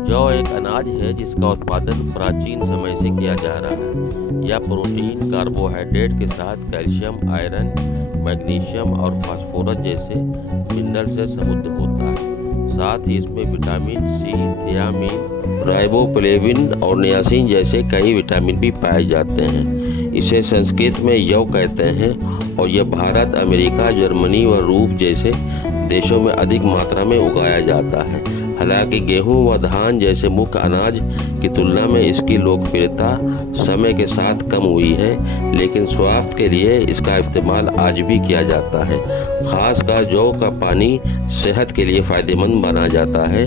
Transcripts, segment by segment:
जौ एक अनाज है जिसका उत्पादन प्राचीन समय से किया जा रहा है। यह प्रोटीन, कार्बोहाइड्रेट के साथ कैल्शियम, आयरन, मैग्नीशियम और फास्फोरस जैसे मिनरल से समृद्ध होता है। साथ ही इसमें विटामिन सी, थियामिन, राइबोफ्लेविन और नियासिन जैसे कई विटामिन भी पाए जाते हैं। इसे संस्कृत में यौ कहते हैं और यह भारत, अमेरिका, जर्मनी व रूस जैसे देशों में अधिक मात्रा में उगाया जाता है। हालांकि गेहूं व धान जैसे मुख्य अनाज की तुलना में इसकी लोकप्रियता समय के साथ कम हुई है, लेकिन स्वास्थ्य के लिए इसका इस्तेमाल आज भी किया जाता है। खासकर जौ का पानी सेहत के लिए फ़ायदेमंद माना जाता है।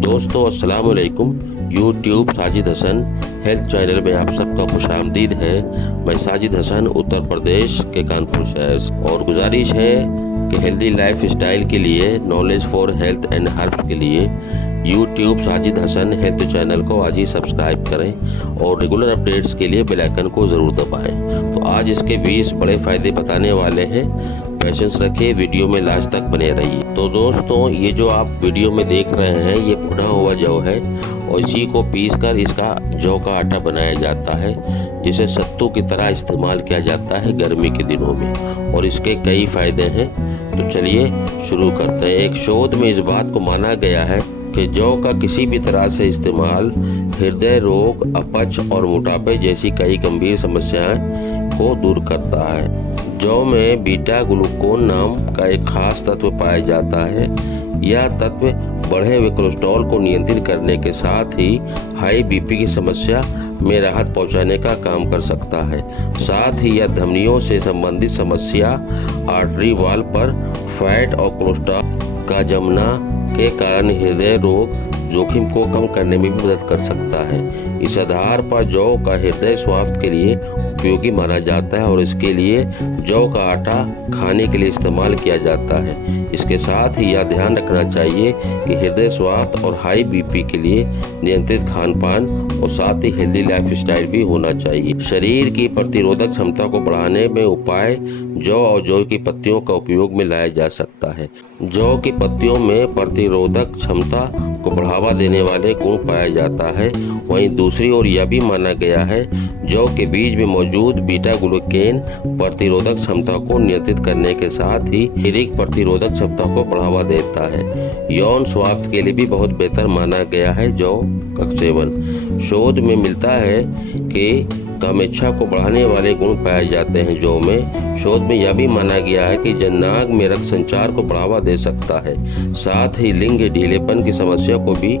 दोस्तों, अस्सलाम वालेकुम। YouTube Sajid Hasan health channel में आप सबका खुशामदीद है। मैं साजिद हसन उत्तर प्रदेश के कानपुर शहर से, और गुजारिश है कि हेल्दी लाइफ स्टाइल के लिए, knowledge for health and herbs के लिए YouTube Sajid Hasan health channel को आज ही सब्सक्राइब करें और रेगुलर अपडेट्स के लिए बेल आइकन को ज़रूर दबाएं। तो आज इसके 20 बड़े फ़ायदे बताने वाले हैं। पेशेंस रखिए, वीडियो में लास्ट तक बने रहिए। तो दोस्तों, ये जो आप वीडियो में देख रहे हैं ये भुना हुआ जौ है और इसी को पीसकर इसका जौ का आटा बनाया जाता है, जिसे सत्तू की तरह इस्तेमाल किया जाता है गर्मी के दिनों में, और इसके कई फायदे हैं। तो चलिए शुरू करते हैं। एक शोध में इस बात को माना गया है कि जौ का किसी भी तरह से इस्तेमाल हृदय रोग, अपच और मोटापे जैसी कई गंभीर समस्याएं को दूर करता है। जौ में बीटा ग्लूकोन नाम का एक खास तत्व पाया जाता है। यह तत्व बढ़े हुए कोलेस्ट्रॉल को नियंत्रित करने के साथ ही हाई बीपी की समस्या में राहत पहुंचाने का काम कर सकता है। साथ ही यह धमनियों से संबंधित समस्या, आर्टरी वॉल पर फैट और कोलेस्ट्रॉल का जमना के कारण हृदय रोग जोखिम को कम करने में भी मदद कर सकता है। इस आधार पर जौ का हृदय स्वास्थ्य के लिए उपयोगी माना जाता है और इसके लिए जौ का आटा खाने के लिए इस्तेमाल किया जाता है। इसके साथ ही यह ध्यान रखना चाहिए कि हृदय स्वास्थ्य और हाई बीपी के लिए नियंत्रित खान पान और साथ ही हेल्दी लाइफ स्टाइल भी होना चाहिए। शरीर की प्रतिरोधक क्षमता को बढ़ाने में उपाय जौ और जौ की पत्तियों का उपयोग में लाया जा सकता है। जौ की पत्तियों में प्रतिरोधक क्षमता को बढ़ावा देने वाले गुण पाया जाता है। वहीं दूसरी ओर यह भी माना गया है जौ के बीज में मौजूद बीटा ग्लूकेन प्रतिरोधक क्षमता को नियंत्रित करने के साथ ही शारीरिक प्रतिरोधक क्षमता को बढ़ावा देता है। यौन स्वास्थ्य के लिए भी बहुत बेहतर माना गया है जौ का सेवन। शोध में मिलता है कि कामेच्छा को बढ़ाने वाले गुण पाए जाते हैं जौ में। शोध में यह भी माना गया है कि जननांग में रक्त संचार को बढ़ावा दे सकता है, साथ ही लिंग ढीलेपन की समस्या को भी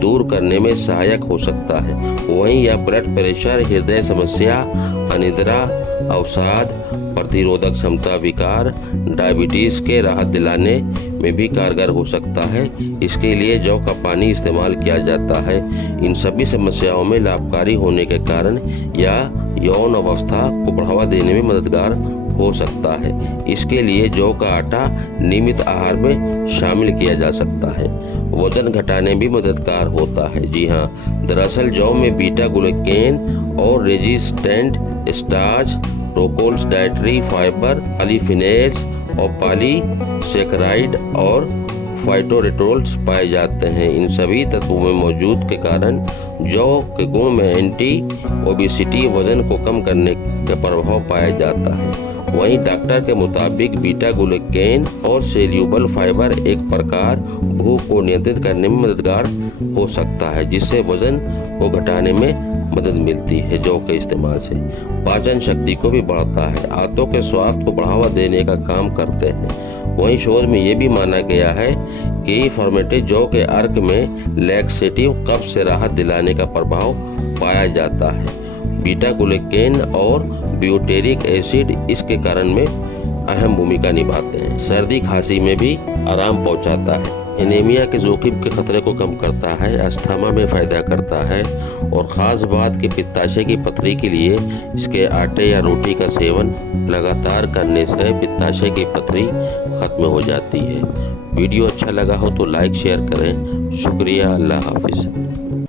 दूर करने में सहायक हो सकता है। वहीं यह ब्लड प्रेशर, हृदय समस्या, अनिद्रा, अवसाद, प्रतिरोधक क्षमता विकार, डायबिटीज के राहत दिलाने में भी कारगर हो सकता है। इसके लिए जौ का पानी इस्तेमाल किया जाता है। इन सभी समस्याओं में लाभकारी होने के कारण यह यौन अवस्था को बढ़ावा देने में मददगार हो सकता है। इसके लिए जौ का आटा नियमित आहार में शामिल किया जा सकता है। वजन घटाने में भी मददगार होता है। जी हाँ, दरअसल जौ में बीटा ग्लूकेन और रेजिस्टेंट स्टार्च, रोकोल्स, डाइटरी फाइबर, पॉलीफिनेल्स और पॉलीसेकेराइड और फाइटोरेटोल्स पाए जाते हैं। इन सभी तत्वों में मौजूद के कारण जौ के गुण में एंटी ओबेसिटी, वजन को कम करने का प्रभाव पाया जाता है। वहीं डॉक्टर के मुताबिक बीटा ग्लूकेन और सेल्यूबल फाइबर एक प्रकार भूख को नियंत्रित करने में मददगार हो सकता है, जिससे वजन को घटाने में मदद मिलती है। जौ के इस्तेमाल से पाचन शक्ति को भी बढ़ाता है, आंतों के स्वास्थ्य को बढ़ावा देने का काम करते हैं। वहीं शोध में ये भी माना गया है कि फर्मेंटेड जौ के अर्क में लैक्सेटिव, कब्ज से राहत दिलाने का प्रभाव पाया जाता है। बीटा ग्लूकेन और ब्यूटेरिक एसिड इसके कारण में अहम भूमिका निभाते हैं। सर्दी खांसी में भी आराम पहुंचाता है, एनीमिया के जोखिम के खतरे को कम करता है, अस्थमा में फायदा करता है, और ख़ास बात कि पित्ताशय की पथरी के लिए इसके आटे या रोटी का सेवन लगातार करने से पित्ताशय की पथरी खत्म हो जाती है। वीडियो अच्छा लगा हो तो लाइक शेयर करें। शुक्रिया। अल्लाह हाफिज़।